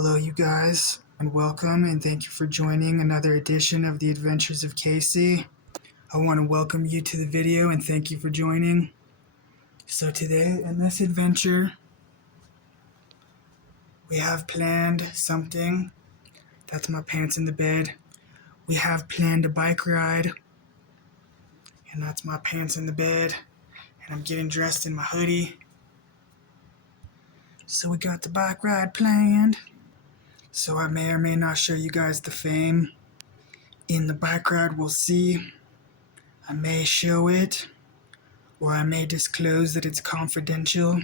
Hello, you guys, and welcome, and thank you for joining another edition of the Adventures of Casey. I want to welcome you to the video and thank you for joining. So today, in this adventure, we have planned something. That's my pants in the bed. We have planned a bike ride, and that's my pants in the bed, and I'm getting dressed in my hoodie. So we got the bike ride planned. So I may or may not show you guys the fame. In the bike ride, we'll see. I may show it, or I may disclose that it's confidential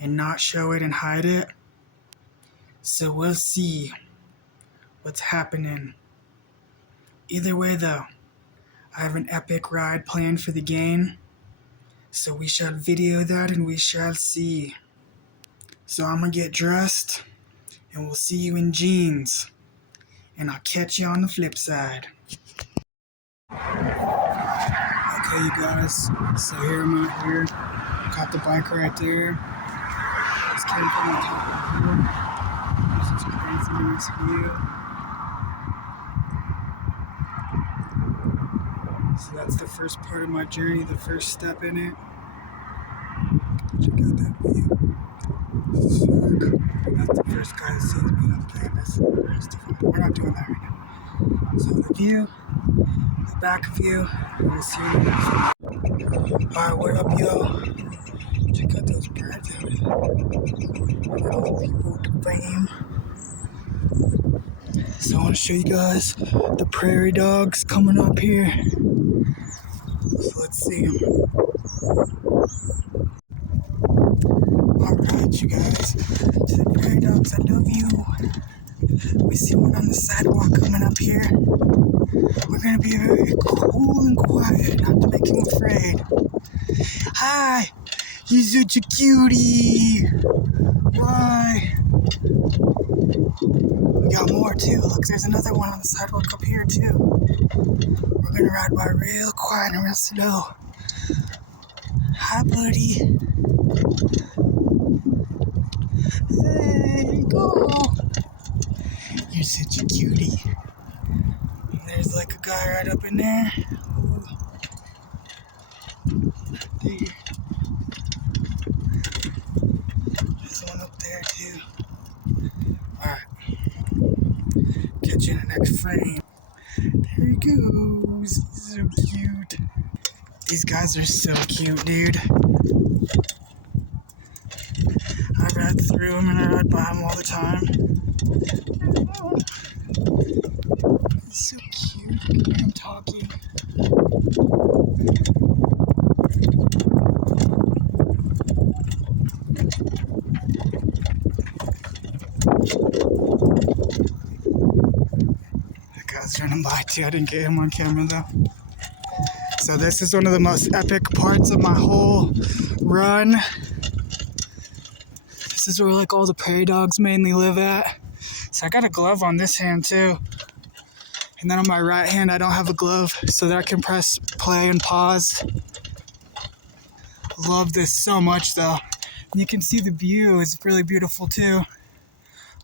and not show it and hide it. So we'll see what's happening. Either way though, I have an epic ride planned for the game. So we shall video that and we shall see. So I'm gonna get dressed and we'll see you in jeans. And I'll catch you on the flip side. Okay, you guys, so here I'm out here. Got the bike right there. Just came from the top of the hill. There's this crazy nice view. So that's the first part of my journey, the first step in it. Check out that view. Sick. That's the first guy that sees me on the canvas. We're not doing that right now. So the view, the back view, we'll see you in the next. Alright, what up, yo? Check out those birds out there. All the people with the fame. So I want to show you guys the prairie dogs coming up here. So let's see them. Alright, you guys. To the prairie dogs, I love you. We see one on the sidewalk coming up here. We're gonna be very cool and quiet, not to make him afraid. Hi! You're such a cutie! Why? We got more too. Look, there's another one on the sidewalk up here too. We're gonna ride by real quiet and real slow. Hi, buddy. Hey, go! You're such a cutie. And there's like a guy right up in there. There. There's one up there too. Alright. Catch you in the next frame. There he goes. He's so cute. These guys are so cute, dude. I ride through them and I ride by them all the time. He's so cute. Look at him talking. That guy's running by too. I didn't get him on camera though. So this is one of the most epic parts of my whole run. This is where like all the prairie dogs mainly live at. So I got a glove on this hand too. And then on my right hand I don't have a glove so that I can press play and pause. Love this so much though. And you can see the view is really beautiful too.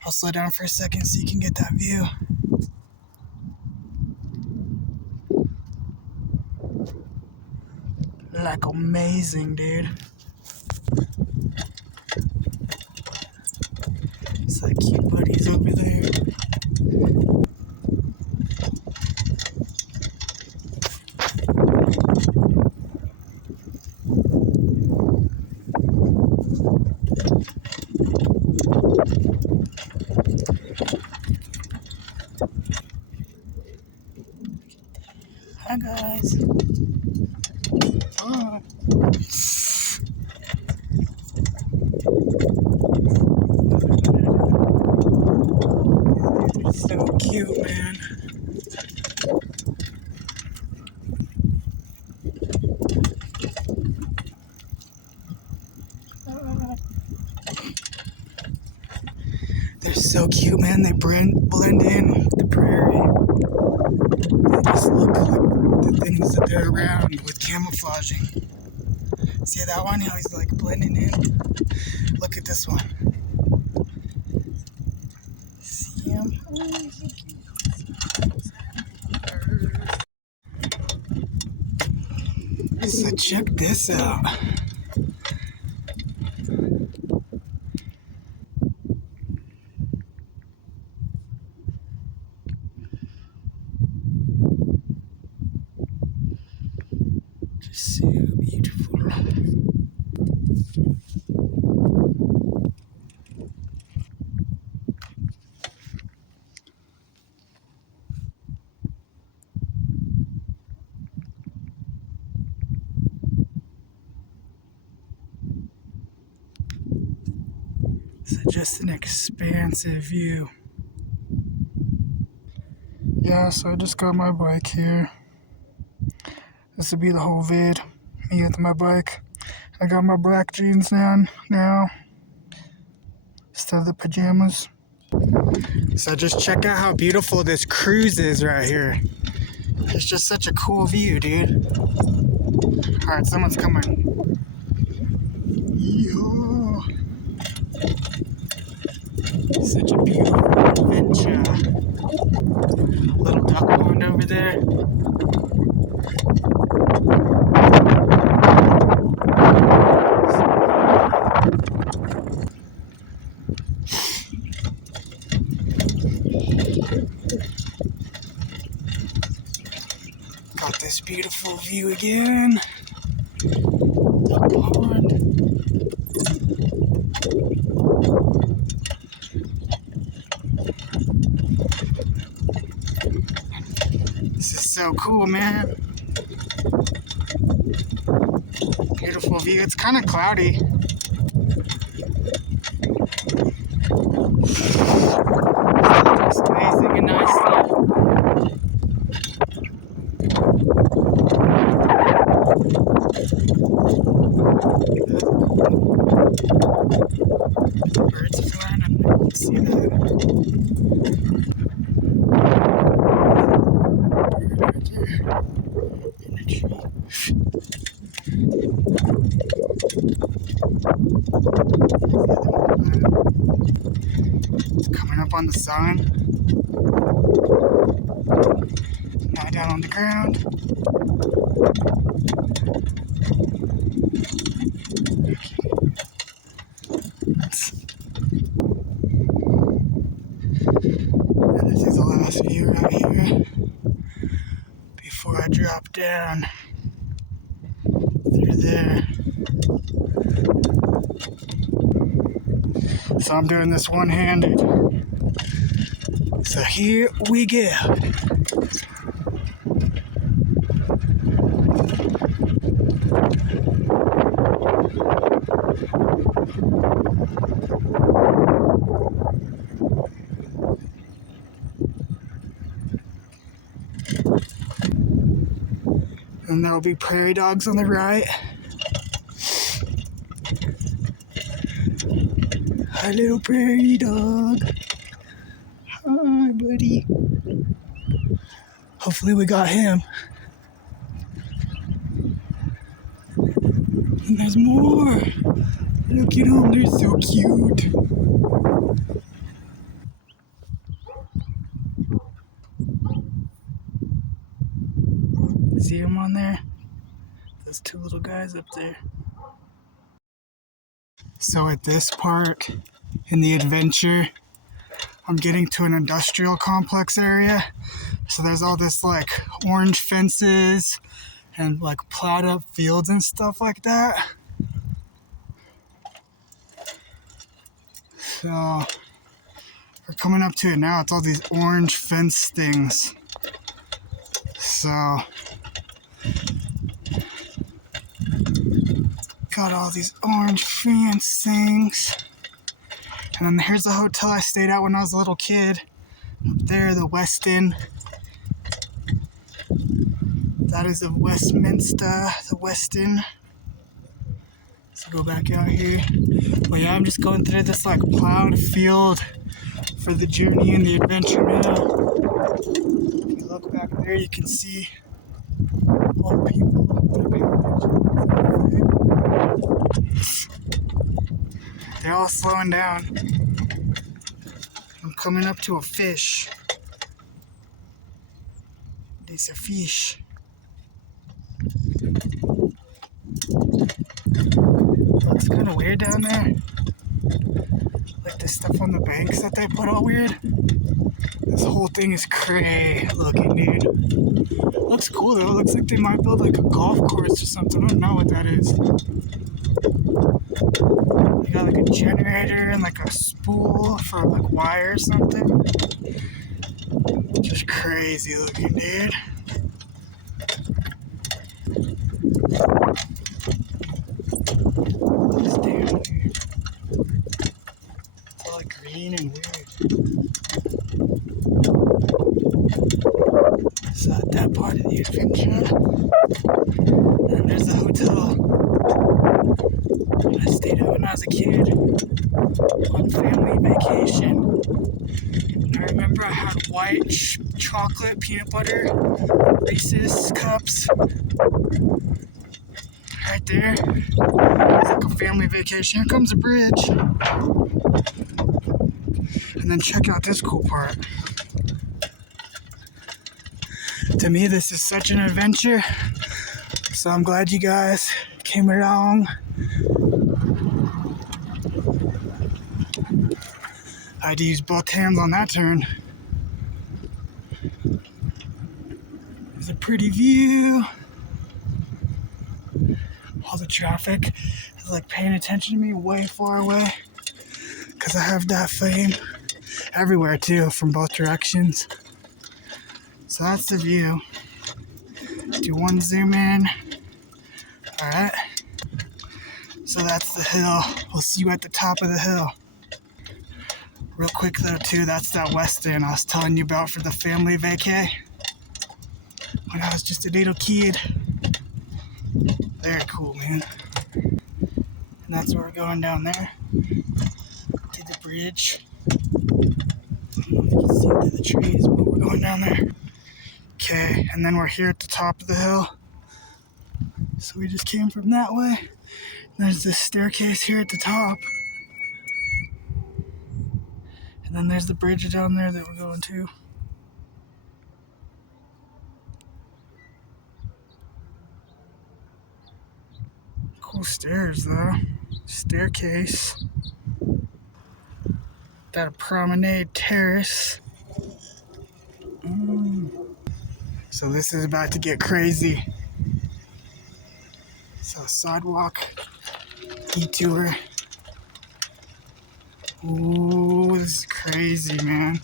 I'll slow down for a second so you can get that view. Like amazing, dude. It's like cute buddies over there. Hi guys. Oh. They're so cute, man. They're so cute, man. They blend in with the prairie. They just look like the things that they're around with camouflaging. See that one? How he's like blending in? Look at this one. So check this out. Just so beautiful. So just an expansive view. Yeah, so I just got my bike here. This will be the whole vid. Me with my bike. I got my black jeans on now. Instead of the pajamas. So just check out how beautiful this cruise is right here. It's just such a cool view, dude. Alright, someone's coming. Yeehaw. Such a beautiful adventure. Little duck pond over there. Got this beautiful view again. Duck pond. This is so cool, man. Beautiful view. It's kind of cloudy. Just amazing and nice though. Birds flying up there. You see that? In the tree. It's coming up on the sun. Now down on the ground. And this is the last view right here before I drop down through there. So I'm doing this one-handed. So here we go. And there'll be prairie dogs on the right. Hi, little prairie dog. Hi, buddy. Hopefully we got him. And there's more. Look at them, they're so cute. See them on there? Those two little guys up there. So at this part in the adventure, I'm getting to an industrial complex area. So there's all this like orange fences and like plowed up fields and stuff like that. So we're coming up to it now. It's all these orange fence things. So got all these orange fence things. And then here's the hotel I stayed at when I was a little kid. Up there, the Westin. That is the Westminster, the Westin. So go back out here. But yeah, I'm just going through this like plowed field for the journey and the adventure now. If you look back there, you can see all the people. They're all slowing down. I'm coming up to a fish. There's a fish. Looks kind of weird down there. Like the stuff on the banks that they put all weird. This whole thing is cray looking, dude. Looks cool though. Looks like they might build like a golf course or something. I don't know what that is. You got like a generator and like a spool for like wire or something. Just crazy looking, dude. What's down here? It's all like green and weird. So that part of the adventure. And there's the hotel I stayed at when I was a kid on family vacation. And I remember I had white chocolate peanut butter Reese's cups right there. It's like a family vacation. Here comes a bridge. And then check out this cool part. To me, this is such an adventure. So I'm glad you guys came along. I had to use both hands on that turn. There's a pretty view. All the traffic is like paying attention to me way far away. Because I have that flame everywhere too, from both directions. So that's the view. Do one zoom in. Alright. So that's the hill. We'll see you at the top of the hill. Real quick though too, that's that Westin I was telling you about for the family vacay. When I was just a little kid. Very cool, man. And that's where we're going down there. To the bridge. I don't know if you can see through the trees, but we're going down there. Okay, and then we're here at the top of the hill. So we just came from that way. There's this staircase here at the top. And then there's the bridge down there that we're going to. Cool stairs though. Staircase. Got a promenade terrace. So this is about to get crazy. So sidewalk, detour. Ooh, this is crazy, man.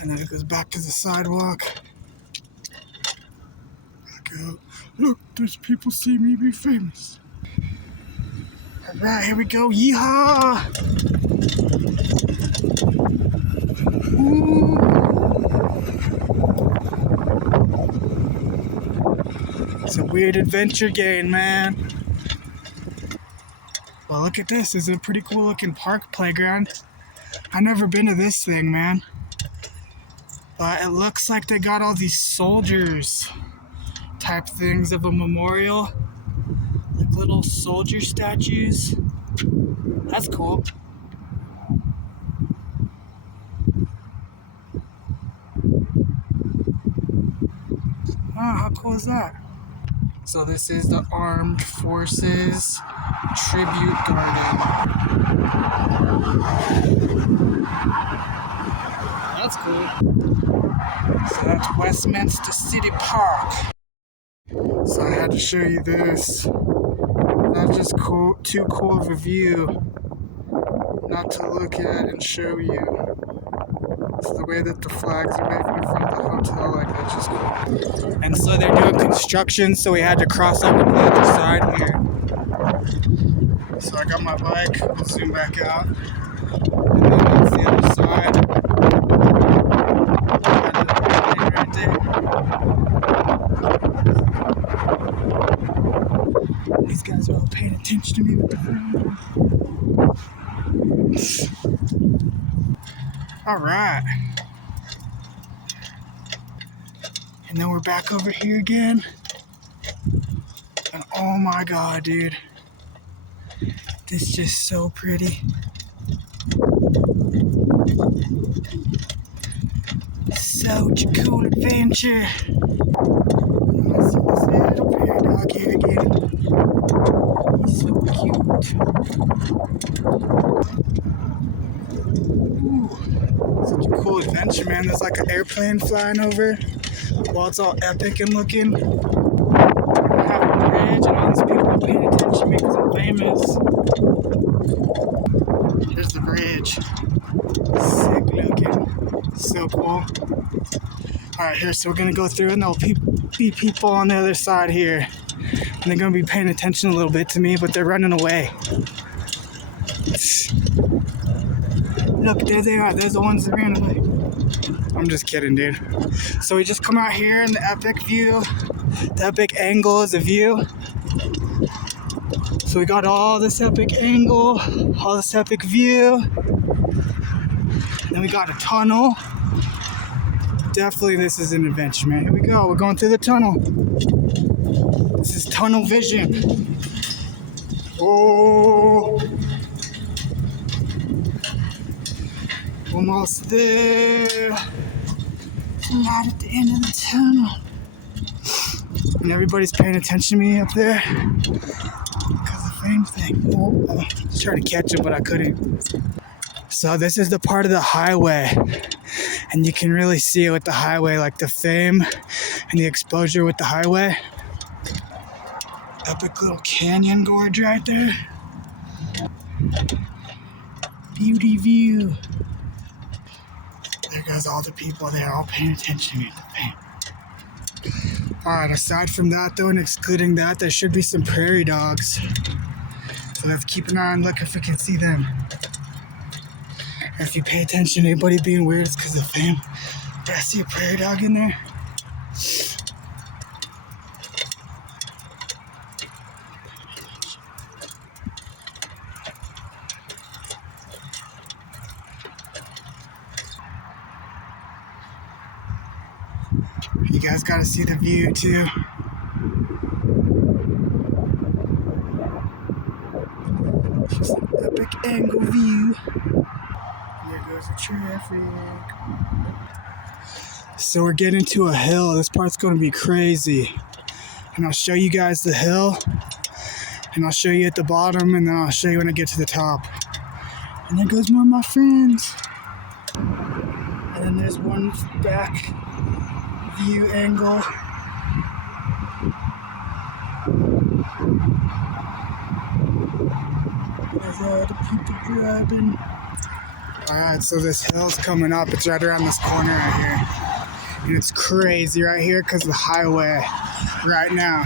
And then it goes back to the sidewalk. Go. Look, there's people see me be famous. Alright, here we go. Yeehaw! Ooh. It's a weird adventure game, man. Well, look at this. This is a pretty cool looking park playground. I've never been to this thing, man. But it looks like they got all these soldiers type things of a memorial. Like little soldier statues. That's cool. Wow, how cool is that? So this is the Armed Forces Tribute Garden. That's cool. So that's Westminster City Park. So I had to show you this. That's just cool, too cool of a view not to look at and show you. It's the way that the flags are making in front of the hotel, like that's just cool. And so they're doing construction, so we had to cross over to the other side here. So I got my bike, we'll zoom back out. And then that's the other side. Right there. These guys are all paying attention to me with the phone. Alright. And then we're back over here again. And Oh my god, dude. This is just so pretty. Such a cool adventure. Let's see this little prairie dog here again. He's so cute. Ooh, such a cool adventure, man. There's like an airplane flying over while it's all epic and looking. I have a bridge and all these people are paying attention to me because I'm famous. Here's the bridge. Sick looking. So cool. Alright, here, so we're gonna go through and there'll be people on the other side here. And they're gonna be paying attention a little bit to me, but they're running away. Look, there they are. There's the ones that ran away. I'm just kidding, dude. So we just come out here in the epic view. The epic angle is a view. So we got all this epic angle, all this epic view. Then we got a tunnel. Definitely this is an adventure, man. Here we go. We're going through the tunnel. This is tunnel vision. Oh. Almost there. Right at the end of the tunnel. And everybody's paying attention to me up there. Because of the fame thing. Oh, I tried to catch him, but I couldn't. So this is the part of the highway. And you can really see it with the highway, like the fame and the exposure with the highway. Epic little canyon gorge right there. Beauty view. There goes all the people there, all paying attention to the fame. Alright, aside from that though, and excluding that, there should be some prairie dogs. So let's keep an eye and look if we can see them. If you pay attention to anybody being weird, it's because of fame. Did I see a prairie dog in there? You guys gotta see the view too. Just an epic angle view. There goes the traffic. So we're getting to a hill. This part's gonna be crazy. And I'll show you guys the hill. And I'll show you at the bottom, and then I'll show you when I get to the top. And there goes more of my friends. And then there's one back view angle. There's all the people driving. Alright, so this hill's coming up. It's right around this corner right here. And it's crazy right here because of the highway right now.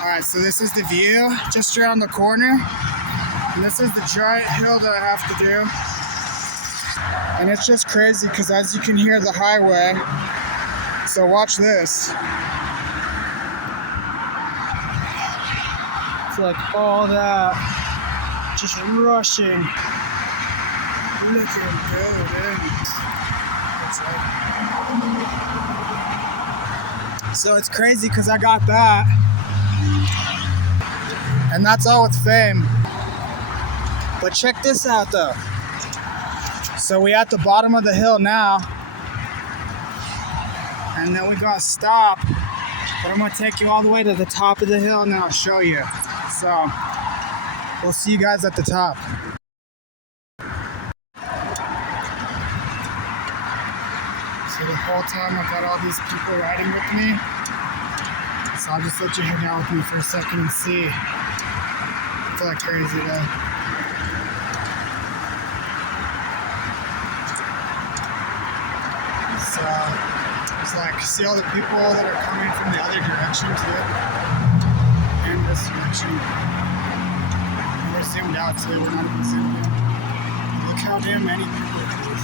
Alright, so this is the view just around the corner. And this is the giant hill that I have to do. And it's just crazy because as you can hear the highway. So watch this. It's like all that just rushing. Looking good, so it's crazy because I got that. And that's all with fame. But check this out though. So we're at the bottom of the hill now. And then we gotta stop. But I'm gonna take you all the way to the top of the hill and then I'll show you. So we'll see you guys at the top. So the whole time I've got all these people riding with me. So I'll just let you hang out with me for a second and see. I feel like crazy though. So it's like, see all the people that are coming from the other direction too? And this direction. And we're zoomed out too, we're not even zoomed in. Look how damn many people there is.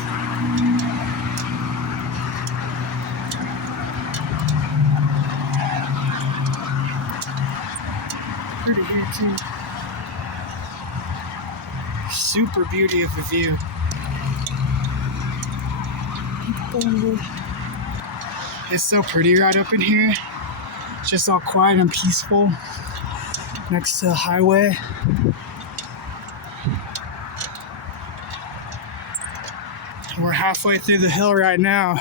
Pretty here too. Super beauty of the view. It's so pretty right up in here. It's just all quiet and peaceful. next to the highway. We're halfway through the hill right now.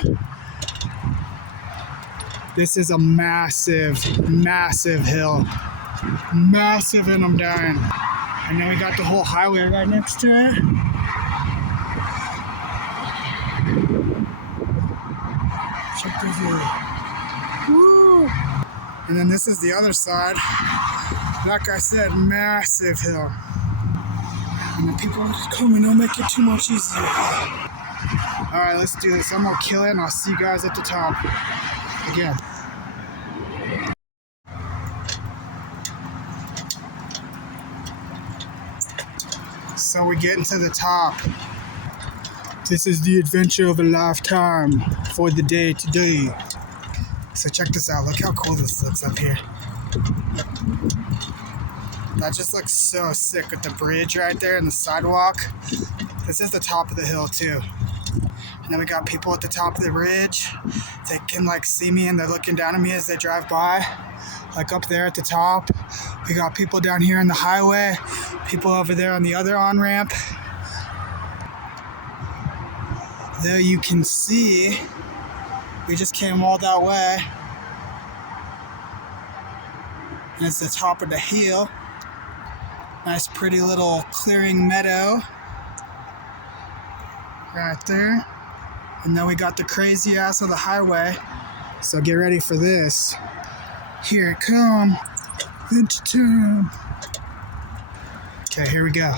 This is a massive, massive hill. Massive, and I'm dying. And then we got the whole highway right next to it. Check this out. Woo! And then this is the other side. Like I said, massive hill. And the people are just coming, don't make it too much easier. Alright, let's do this. I'm gonna kill it and I'll see you guys at the top. Again. So we're getting to the top. This is the adventure of a lifetime for the day today. So check this out. Look how cool this looks up here. That just looks so sick with the bridge right there and the sidewalk. This is the top of the hill too. And then we got people at the top of the bridge. They can like see me and they're looking down at me as they drive by. Like up there at the top. We got people down here on the highway. People over there on the other on-ramp. There you can see, we just came all that way. And it's the top of the hill. Nice pretty little clearing meadow. Right there. And then we got the crazy ass of the highway. So get ready for this. Here it comes. Adventure time. Okay, here we go.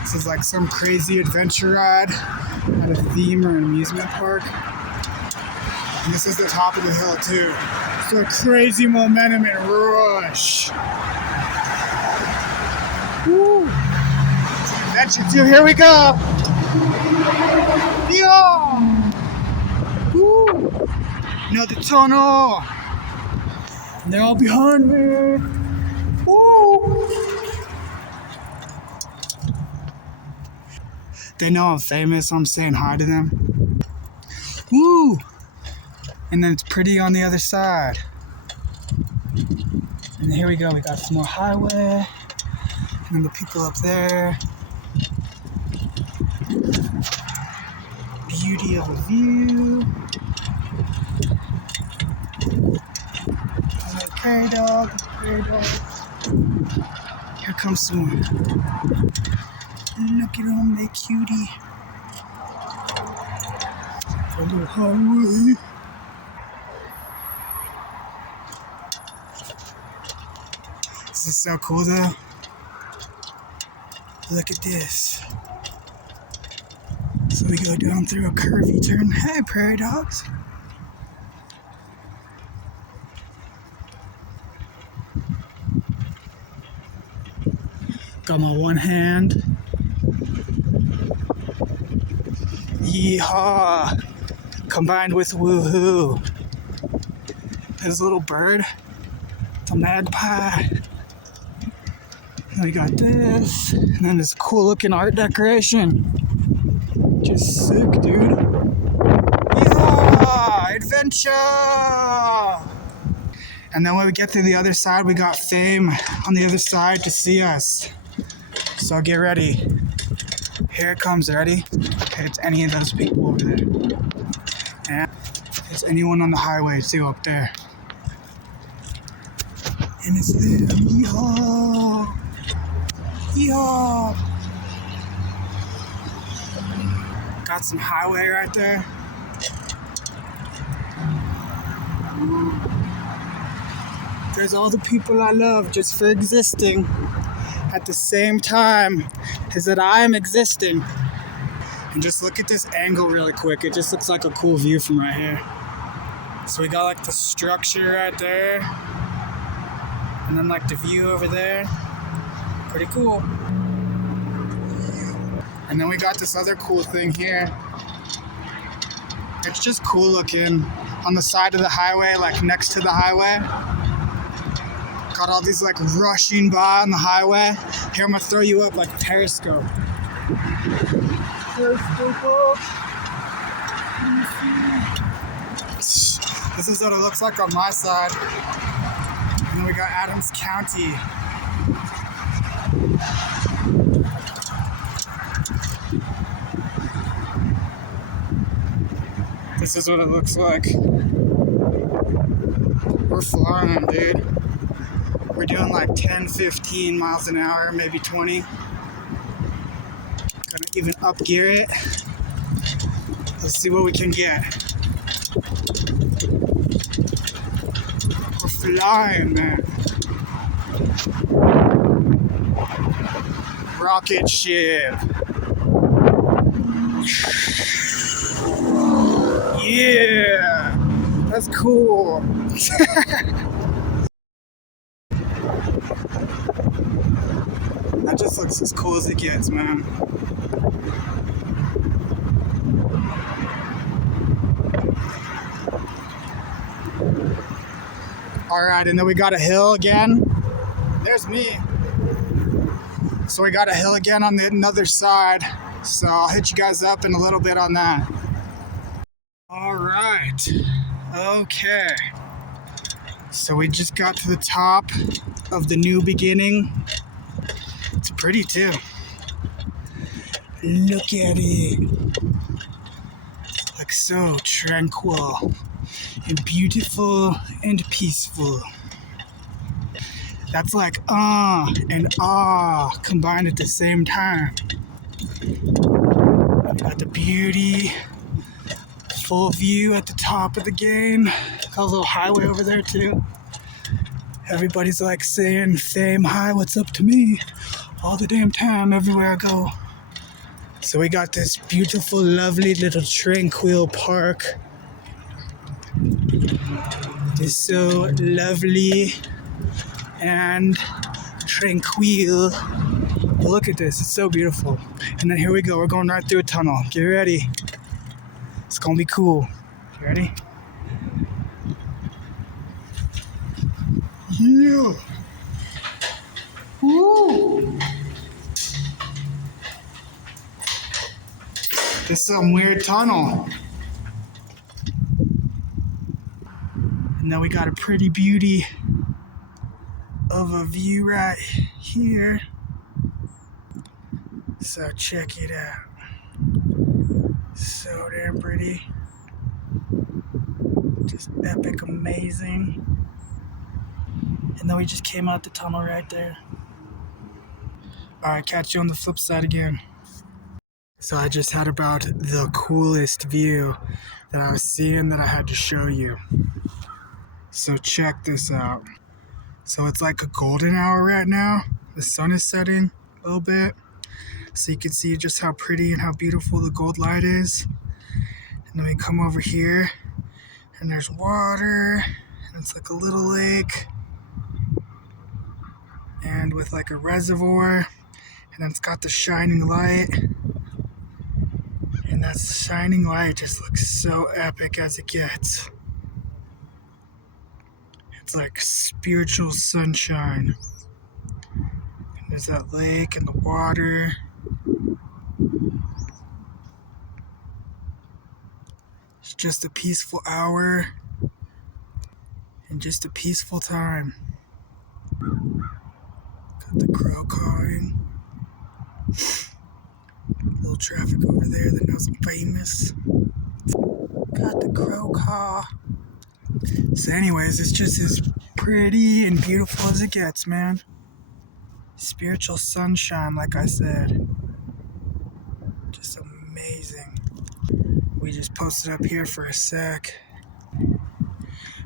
This is like some crazy adventure ride at a theme or an amusement park. And this is the top of the hill too. So crazy momentum and rush. Woo! Adventure 2, here we go! Yeah! Woo! Another tunnel! And they're all behind me! Woo! They know I'm famous, so I'm saying hi to them. Woo! And then it's pretty on the other side. And here we go, we got some more highway. And then the people up there. Beauty of a view. Prairie dog, prairie dog. Here comes some more. Look at them, they cutie. A little highway. This is so cool though. Look at this. So we go down through a curvy turn. Hey, prairie dogs. Got my one hand. Yeehaw! Combined with woohoo. There's a little bird. It's a magpie. And we got this. And then this cool looking art decoration. Just sick, dude. Yeah! Adventure! And then when we get to the other side, we got fame on the other side to see us. So get ready. Here it comes, ready? Okay, it's any of those people over there. And it's anyone on the highway too up there. And it's them. Yeehaw! Yeehaw! Got some highway right there. There's all the people I love just for existing at the same time as that I am existing. And just look at this angle really quick. It just looks like a cool view from right here. So we got like the structure right there. And then like the view over there. Pretty cool. And then we got this other cool thing here. It's just cool looking on the side of the highway, like next to the highway. Got all these like rushing by on the highway. Here, I'm gonna throw you up like Periscope. Periscope up. This is what it looks like on my side. And then we got got Adams County. This is what it looks like. We're flying, dude. We're doing like 10, 15 miles an hour, maybe 20. Gonna even up gear it. Let's see what we can get. We're flying, man. Rocket ship. Yeah, that's cool. That just looks as cool as it gets, man. All right, and then we got a hill again. There's me. So we got a hill again on the other side. So I'll hit you guys up in a little bit on that. All right. Okay. So we just got to the top of the new beginning. It's pretty too. Look at it. Like so tranquil and beautiful and peaceful. That's like and combined at the same time. Got the beauty, full view at the top of the game. Got a little highway over there too. Everybody's like saying, "Fame, hi, what's up to me?" All the damn time, everywhere I go. So we got this beautiful, lovely little tranquil park. It's so lovely and tranquil. But look at this, it's so beautiful. And then here we go, we're going right through a tunnel. Get ready. It's gonna be cool. You ready? Yeah. Woo! This is some weird tunnel. And then we got a pretty beauty of a view right here. So check it out. So damn pretty. Just epic, amazing. And then we just came out the tunnel right there. Alright, catch you on the flip side again. So I just had about the coolest view that I was seeing that I had to show you. So check this out. So it's like a golden hour right now. The sun is setting a little bit. So you can see just how pretty and how beautiful the gold light is. And then we come over here and there's water and it's like a little lake and with like a reservoir, and then it's got the shining light. And that shining light just looks so epic as it gets. It's like spiritual sunshine. And there's that lake and the water. It's just a peaceful hour and just a peaceful time. Got the crow cawing. Little traffic over there that knows I'm famous. Got the crow caw. So anyways, it's just as pretty and beautiful as it gets, man. Spiritual sunshine, like I said. Just amazing. We just posted up here for a sec.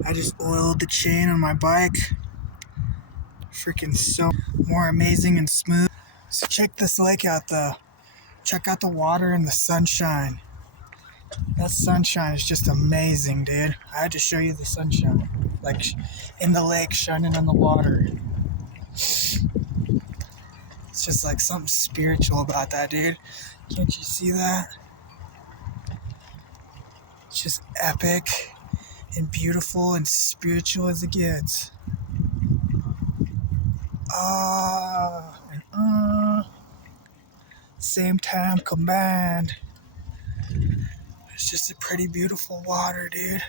I just oiled the chain on my bike. Freaking so more amazing and smooth. So check this lake out though. Check out the water and the sunshine. That sunshine is just amazing, dude. I had to show you the sunshine. Like in the lake, shining on the water. It's just like something spiritual about that, dude. Can't you see that? It's just epic and beautiful and spiritual as it gets. Same time combined. It's just a pretty beautiful water, dude.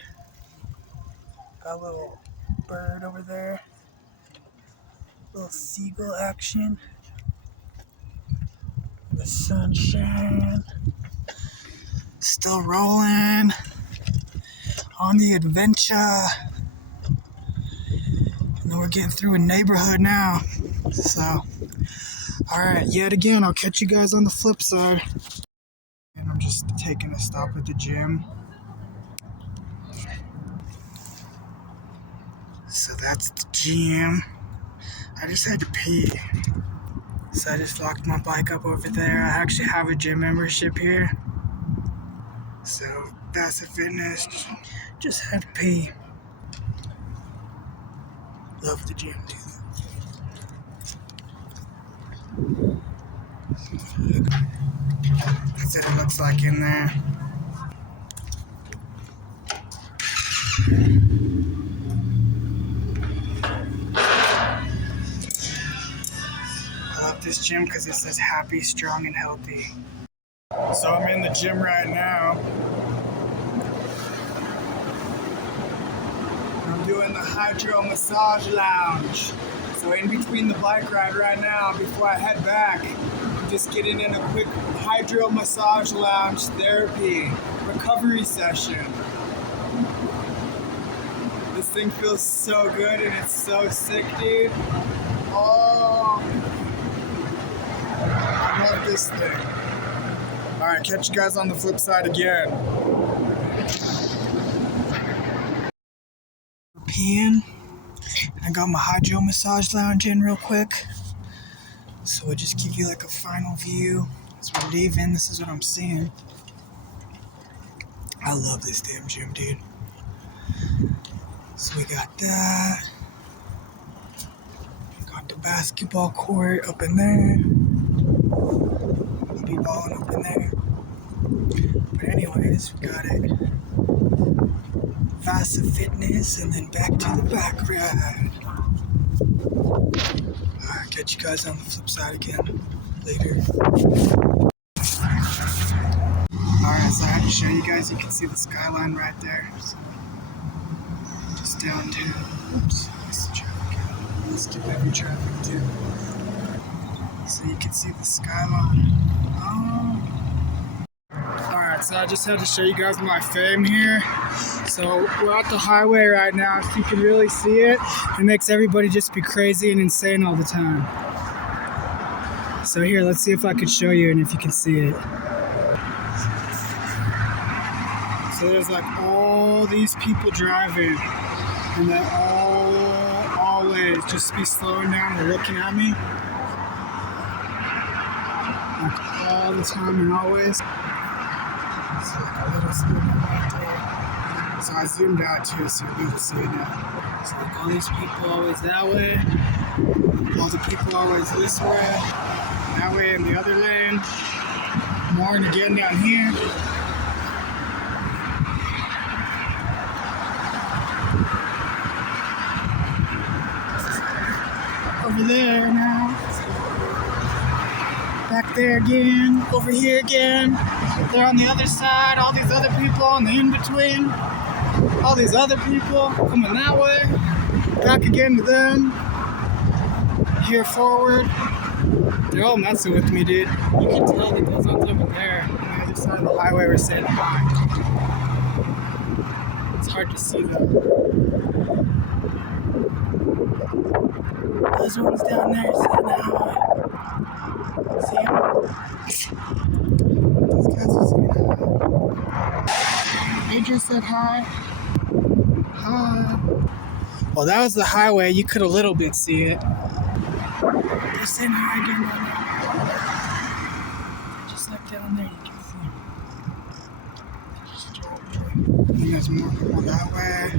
Got a little bird over there. Little seagull action. The sunshine. Still rolling on the adventure. And then we're getting through a neighborhood now. So, alright, yet again, I'll catch you guys on the flip side. And I'm just taking a stop at the gym. So that's the gym. I just had to pee. So I just locked my bike up over there. I actually have a gym membership here. So that's a fitness. Just had to pee. Love the gym too. That's what it looks like in there. I love this gym because it says happy, strong, and healthy. So I'm in the gym right now. I'm doing the hydro massage lounge. So in between the bike ride right now, before I head back, I'm just getting in a quick hydro massage lounge therapy recovery session. This thing feels so good and it's so sick, dude. Oh, I love this thing. Alright, catch you guys on the flip side again. Peeing. I got my hydro massage lounge in real quick. So we'll just give you like a final view. As we're leaving, this is what I'm seeing. I love this damn gym, dude. So we got that. Got the basketball court up in there. We'll be balling up in there. But anyways, we got it. Vasa Fitness and then back to the back ride. Alright, catch you guys on the flip side again later. Alright, so I had to show you guys, you can see the skyline right there. So, just downtown. Oops, that's the traffic. Let's skip every traffic too. So you can see the skyline. Alright, so I just had to show you guys my fame here. So we're at the highway right now. If you can really see it, it makes everybody just be crazy and insane all the time. So here, let's see if I could show you and if you can see it. So there's like all these people driving and they always just be slowing down and looking at me. Like all the time and always. It's like a little speed right there. So I zoomed out too, so you'll be able to see it now. So like all these people always that way, all the people always this way, that way in the other lane, more and again down here. Over there now. Back there again, over here again. They're on the other side, all these other people on the in-between. All these other people coming that way. Back again to them. Here forward. They're all messing with me, dude. You can tell that those ones over there on the other side of the highway were saying hi. It's hard to see them. Those ones down there saying hi. See them? Those guys are saying hi. They just said hi. Hi. Well, that was the highway. You could a little bit see it. They're saying hi again down there. Just like down there, you can see. And there's more people that way.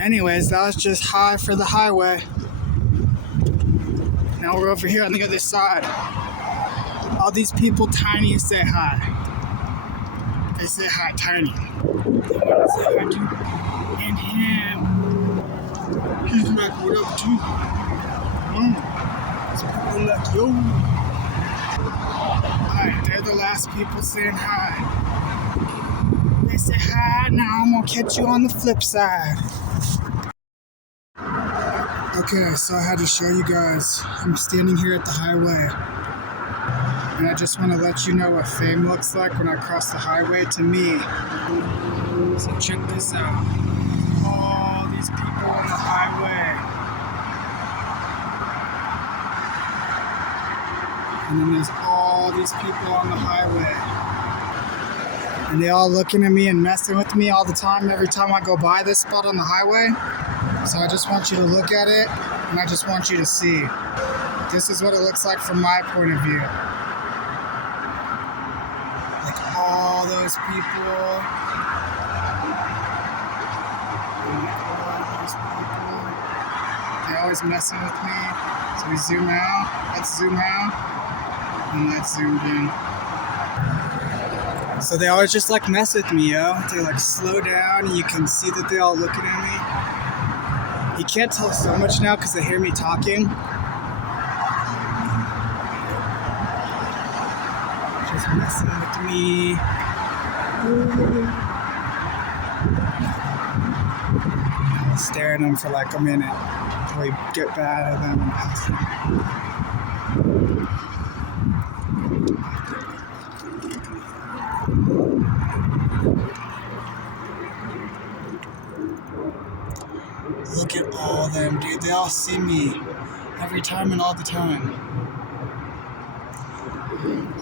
Anyways, that was just hi for the highway. Now we're over here on the other side. All these people tiny say hi. They say hi tiny. They want to say hi too. And him. He's like, what up too? It's people like, yo. Alright, they're the last people saying hi. They say hi, now I'm gonna catch you on the flip side. Okay, so I had to show you guys. I'm standing here at the highway, and I just want to let you know what fame looks like when I cross the highway to me. So check this out. All these people on the highway. And then there's all these people on the highway. And they all looking at me and messing with me all the time, every time I go by this spot on the highway. So I just want you to look at it, and I just want you to see. This is what it looks like from my point of view. Like all those people. They're always messing with me. So we zoom out. Let's zoom out. And that's zoomed in. So they always just like mess with me, yo. They like slow down, and you can see that they're all looking at me. You can't tell so much now because they hear me talking. Just messing with me. I'll stare at them for like a minute until we get bad at them and pass them. Look at all of them, dude. They all see me every time and all the time.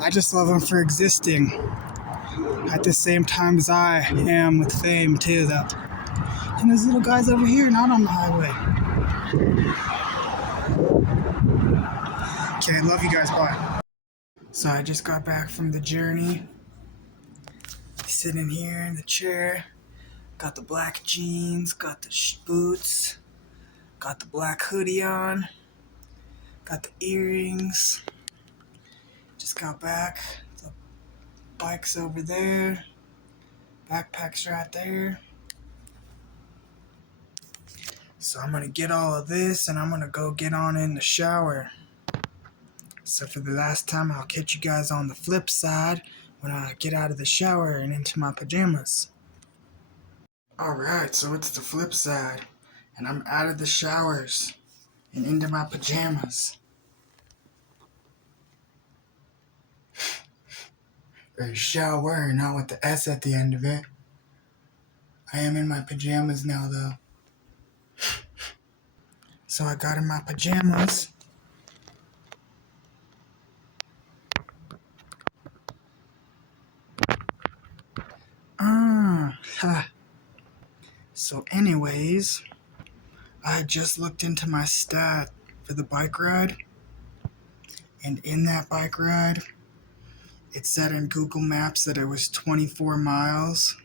I just love them for existing at the same time as I am with fame, too, though. And there's little guys over here, not on the highway. Okay, love you guys. Bye. So I just got back from the journey. Sitting here in the chair. Got the black jeans, got the boots, got the black hoodie on, got the earrings. Just got back. The bike's over there. Backpack's right there. So I'm gonna get all of this and I'm gonna go get on in the shower. So for the last time, I'll catch you guys on the flip side when I get out of the shower and into my pajamas. Alright, so it's the flip side, and I'm out of the showers and into my pajamas. Or shower, not with the S at the end of it. I am in my pajamas now, though. So I got in my pajamas. So anyways, I just looked into my stat for the bike ride. And in that bike ride, it said in Google Maps that it was 24 miles.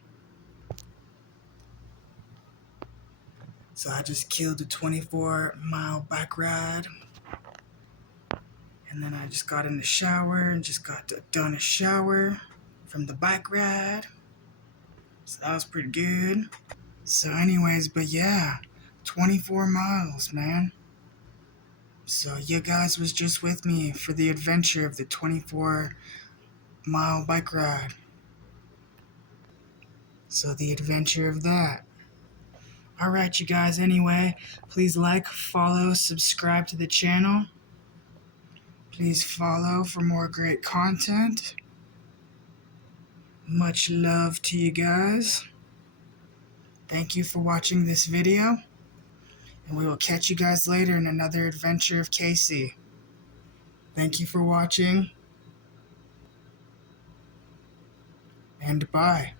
So I just killed a 24-mile bike ride. And then I just got in the shower and just got done a shower from the bike ride. So that was pretty good. So anyways, but yeah, 24 miles, man. So you guys was just with me for the adventure of the 24-mile bike ride. So the adventure of that. Alright, you guys, anyway, please like, follow, subscribe to the channel. Please follow for more great content. Much love to you guys. Thank you for watching this video. And we will catch you guys later in another adventure of Casey. Thank you for watching. And bye.